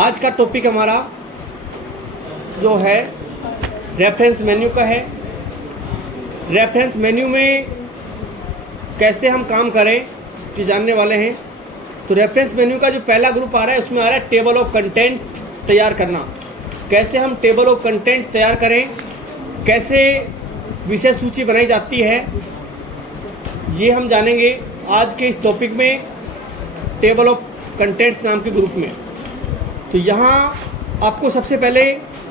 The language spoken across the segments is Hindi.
आज का टॉपिक हमारा जो है रेफरेंस मेन्यू का है। रेफरेंस मेन्यू में कैसे हम काम करें ये जानने वाले हैं। तो रेफरेंस मेन्यू का जो पहला ग्रुप आ रहा है उसमें आ रहा है टेबल ऑफ कंटेंट तैयार करना। कैसे हम टेबल ऑफ कंटेंट तैयार करें, कैसे विषय सूची बनाई जाती है, ये हम जानेंगे आज के इस टॉपिक में, टेबल ऑफ कंटेंट्स नाम के ग्रुप में। तो यहाँ आपको सबसे पहले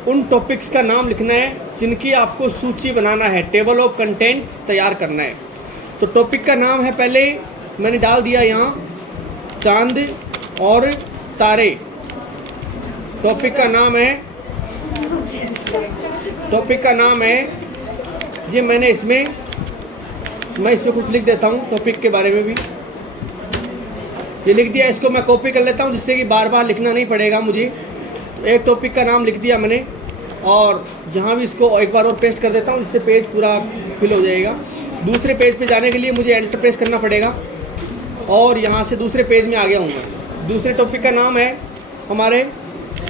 उन टॉपिक्स का नाम लिखना है जिनकी आपको सूची बनाना है, टेबल ऑफ कंटेंट तैयार करना है। तो टॉपिक का नाम है, पहले मैंने डाल दिया यहाँ चांद और तारे। टॉपिक का नाम है ये मैं इसमें कुछ लिख देता हूँ टॉपिक के बारे में भी। ये लिख दिया, इसको मैं कॉपी कर लेता हूँ जिससे कि बार बार लिखना नहीं पड़ेगा मुझे। तो एक टॉपिक का नाम लिख दिया मैंने और यहाँ भी इसको एक बार और पेस्ट कर देता हूँ जिससे पेज पूरा फिल हो जाएगा। दूसरे पेज पे जाने के लिए मुझे एंटर प्रेस करना पड़ेगा और यहाँ से दूसरे पेज में आ गया हूँ मैं। दूसरे टॉपिक का नाम है हमारे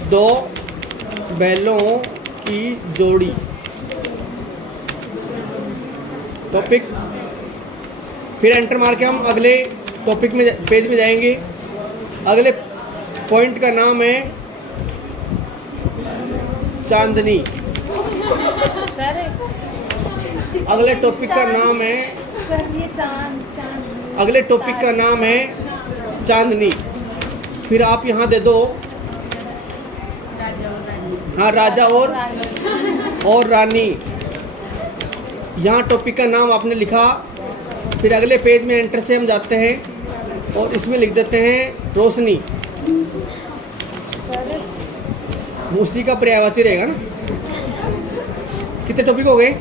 दो बैलों की जोड़ी। टॉपिक, फिर एंटर मार के हम अगले टॉपिक में पेज में जाएंगे। अगले पॉइंट का नाम है चांदनी। अगले टॉपिक का नाम है अगले टॉपिक का नाम है चांदनी। फिर आप यहाँ दे दो हाँ, राजा और रानी। यहाँ टॉपिक का नाम आपने लिखा। फिर अगले पेज में एंटर से हम जाते हैं और इसमें लिख देते हैं रोशनी। उसी का पर्यायवाची रहेगा ना। कितने टॉपिक हो गए?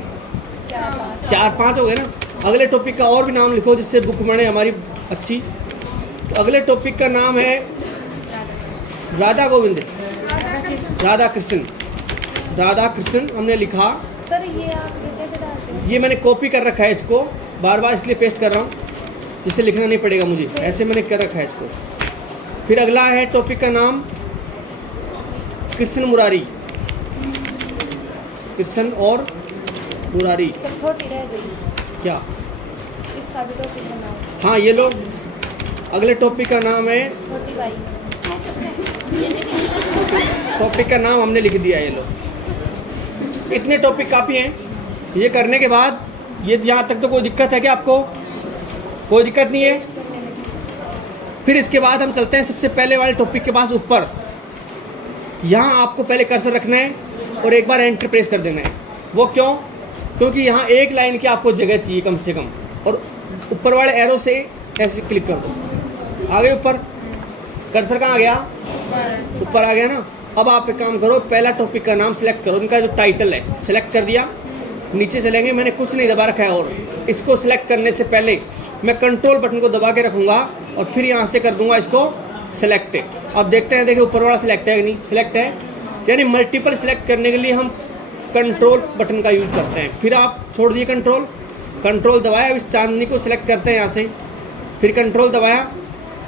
4-5 हो गए ना। अगले टॉपिक का और भी नाम लिखो जिससे बुक बने हमारी अच्छी। तो अगले टॉपिक का नाम है राधा गोविंद, राधा कृष्ण हमने लिखा। सर ये आप कैसे डालते हैं? ये मैंने कॉपी कर रखा है, इसको बार बार इसलिए पेस्ट कर रहा हूँ जिससे लिखना नहीं पड़ेगा मुझे। ऐसे मैंने कर रखा है इसको। फिर अगला है टॉपिक का नाम कृष्ण मुरारी, कृष्ण और मुरारी। सब छोटी रह गई क्या? इसका भी टॉपिक बनाओ। हाँ, ये लो। अगले टॉपिक का नाम है, छोटी भाई। टॉपिक का नाम हमने लिख दिया। ये लो, इतने टॉपिक काफ़ी हैं। ये करने के बाद ये यहाँ तक तो कोई दिक्कत है क्या आपको? कोई दिक्कत नहीं है। फिर इसके बाद हम चलते हैं सबसे पहले वाले टॉपिक के पास ऊपर। यहाँ आपको पहले कर्सर रखना है और एक बार एंटर प्रेस कर देना है। वो क्यों? क्योंकि यहाँ एक लाइन की आपको जगह चाहिए कम से कम। और ऊपर वाले एरो से ऐसे क्लिक कर दो। आगे ऊपर कर्सर कहाँ आ गया? ऊपर आ गया ना। अब आप एक काम करो, पहला टॉपिक का नाम सेलेक्ट करो। इनका जो टाइटल है सेलेक्ट कर दिया। नीचे चलेंगे, मैंने कुछ नहीं दबा रखा है। और इसको सिलेक्ट करने से पहले मैं कंट्रोल बटन को दबा के रखूँगा और फिर यहाँ से कर दूंगा इसको सिलेक्ट। अब देखते हैं, देखिए ऊपर वाला सिलेक्ट है कि नहीं? सिलेक्ट है। यानी मल्टीपल सिलेक्ट करने के लिए हम कंट्रोल बटन का यूज करते हैं। फिर आप छोड़ दिए कंट्रोल दबाया। अब इस चांदनी को सिलेक्ट करते हैं यहाँ से। फिर कंट्रोल दबाया।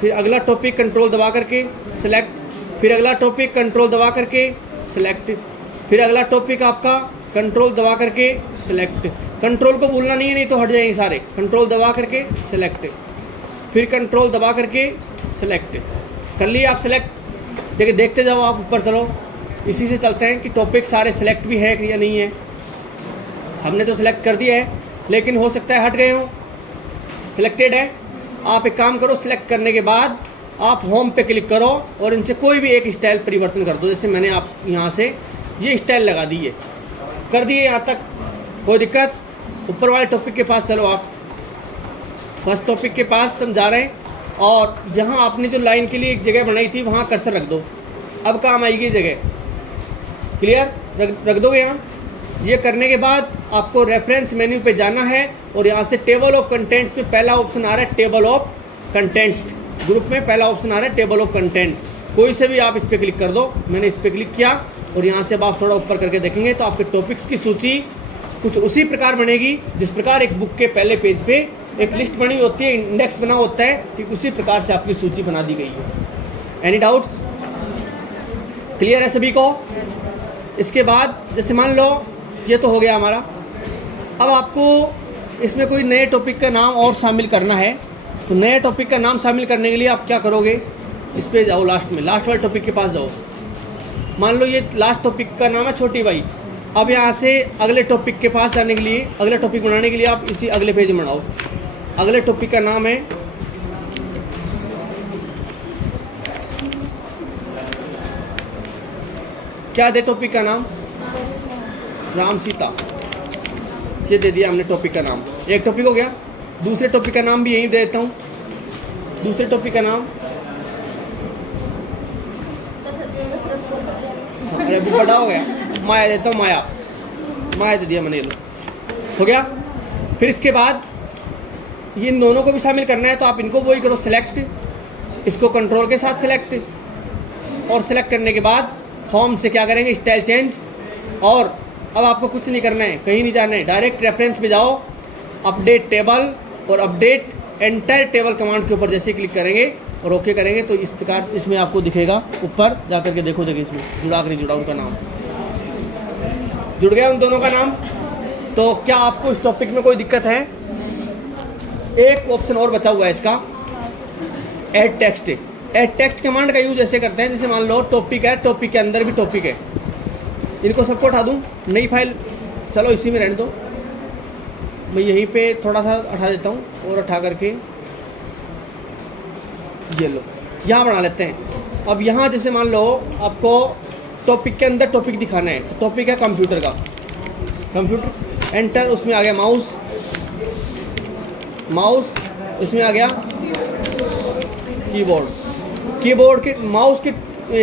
फिर अगला टॉपिक कंट्रोल दबा करके सिलेक्ट। फिर अगला टॉपिक कंट्रोल दबा करके सिलेक्ट। फिर अगला टॉपिक आपका कंट्रोल दबा करके सिलेक्ट। कंट्रोल को भूलना नहीं है, नहीं तो हट जाएंगे सारे। कंट्रोल दबा करके सिलेक्ट। फिर कंट्रोल दबा करके सिलेक्ट कर लिए आप सिलेक्ट। देखिए, देखते जाओ आप, ऊपर चलो। इसी से चलते हैं कि टॉपिक सारे सिलेक्ट भी है या नहीं है। हमने तो सिलेक्ट कर दिया है, लेकिन हो सकता है हट गए हो। सिलेक्टेड है। आप एक काम करो, सिलेक्ट करने के बाद आप होम पे क्लिक करो और इनसे कोई भी एक स्टाइल परिवर्तन कर दो। जैसे मैंने आप यहाँ से ये स्टाइल लगा दी है, कर दिए यहाँ तक। कोई दिक्कत? ऊपर वाले टॉपिक के पास चलो आप। फर्स्ट टॉपिक के पास हम जा रहे हैं और यहाँ आपने जो लाइन के लिए एक जगह बनाई थी वहाँ कर्सर रख दो। अब काम आएगी जगह। क्लियर? रख दोगे यहाँ। ये करने के बाद आपको रेफरेंस मेन्यू पे जाना है और यहाँ से टेबल ऑफ कंटेंट्स पे पहला ऑप्शन आ रहा है टेबल ऑफ कंटेंट। ग्रुप में पहला ऑप्शन आ रहा है टेबल ऑफ कंटेंट। कोई से भी आप इस पर क्लिक कर दो। मैंने इस पर क्लिक किया और यहाँ से अब आप थोड़ा ऊपर करके देखेंगे तो आपके टॉपिक्स की सूची कुछ उसी प्रकार बनेगी जिस प्रकार एक बुक के पहले पेज पे एक लिस्ट बनी होती है, इंडेक्स बना होता है, ठीक उसी प्रकार से आपकी सूची बना दी गई है। Any doubt? क्लियर है सभी को? इसके बाद जैसे मान लो ये तो हो गया हमारा। अब आपको इसमें कोई नए टॉपिक का नाम और शामिल करना है, तो नए टॉपिक का नाम शामिल करने के लिए आप क्या करोगे, इस पे जाओ, लास्ट में लास्ट वाले टॉपिक के पास जाओ। मान लो ये लास्ट टॉपिक का नाम है छोटी भाई। अब यहाँ से अगले टॉपिक के पास जाने के लिए, अगले टॉपिक बनाने के लिए आप इसी अगले पेज में बनाओ। अगले टॉपिक का नाम है क्या दे, टॉपिक का नाम राम सीता, ये दे दिया हमने टॉपिक का नाम। एक टॉपिक हो गया। दूसरे टॉपिक का नाम भी यही दे देता हूँ। दूसरे टॉपिक का नाम अरे अभी बड़ा हो गया, माया देता हूँ, माया दे दिया मैंने, लो हो गया। फिर इसके बाद ये इन दोनों को भी शामिल करना है, तो आप इनको वही करो, सिलेक्ट, इसको कंट्रोल के साथ सिलेक्ट, और सिलेक्ट करने के बाद होम से क्या करेंगे, स्टाइल चेंज। और अब आपको कुछ नहीं करना है, कहीं नहीं जाना है, डायरेक्ट रेफरेंस पे जाओ, अपडेट टेबल और अपडेट एंटायर टेबल कमांड के ऊपर जैसे क्लिक करेंगे और ओके करेंगे तो इस प्रकार इसमें आपको दिखेगा। ऊपर जा करके देखो, देखिए इसमें जुड़ा कर नहीं जुड़ा, उनका नाम जुड़ गया, उन दोनों का नाम। तो क्या आपको इस टॉपिक में कोई दिक्कत है? एक ऑप्शन और बचा हुआ है इसका, add text. Add text command का यूज ऐसे करते हैं, जैसे मान लो टॉपिक है, टॉपिक के अंदर भी टॉपिक है, इनको सबको उठा दूँ, नई फाइल, चलो इसी में रहने दो, मैं यहीं पे थोड़ा सा उठा देता हूँ और उठा करके ये लो, यहाँ बना लेते हैं। अब यहाँ जैसे मान लो आपको टॉपिक के अंदर टॉपिक दिखाना है, तो टॉपिक है कंप्यूटर का, कंप्यूटर, एंटर, उसमें आ गया माउस, उसमें आ गया कीबोर्ड के, माउस के,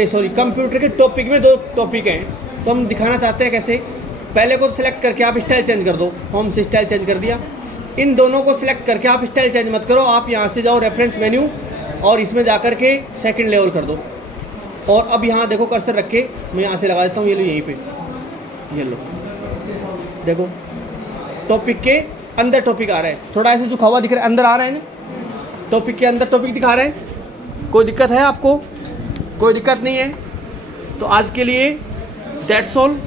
सॉरी, कंप्यूटर के टॉपिक में दो टॉपिक हैं, तो हम दिखाना चाहते हैं कैसे। पहले को सिलेक्ट करके आप स्टाइल चेंज कर दो, होम से स्टाइल चेंज कर दिया। इन दोनों को सिलेक्ट करके आप स्टाइल चेंज मत करो, आप यहाँ से जाओ रेफरेंस मेन्यू और इसमें जा कर के सेकंड लेवल कर दो। और अब यहाँ देखो कर्सर रख के मैं यहाँ से लगा देता हूँ, ये लो यहीं पे, ये लो देखो टॉपिक के अंदर टॉपिक आ रहा है, थोड़ा ऐसे झुका हुआ दिख रहा है, अंदर आ रहा है ना, टॉपिक के अंदर टॉपिक दिखा रहे हैं। कोई दिक्कत है आपको? कोई दिक्कत नहीं है। तो आज के लिए दैट्स ऑल।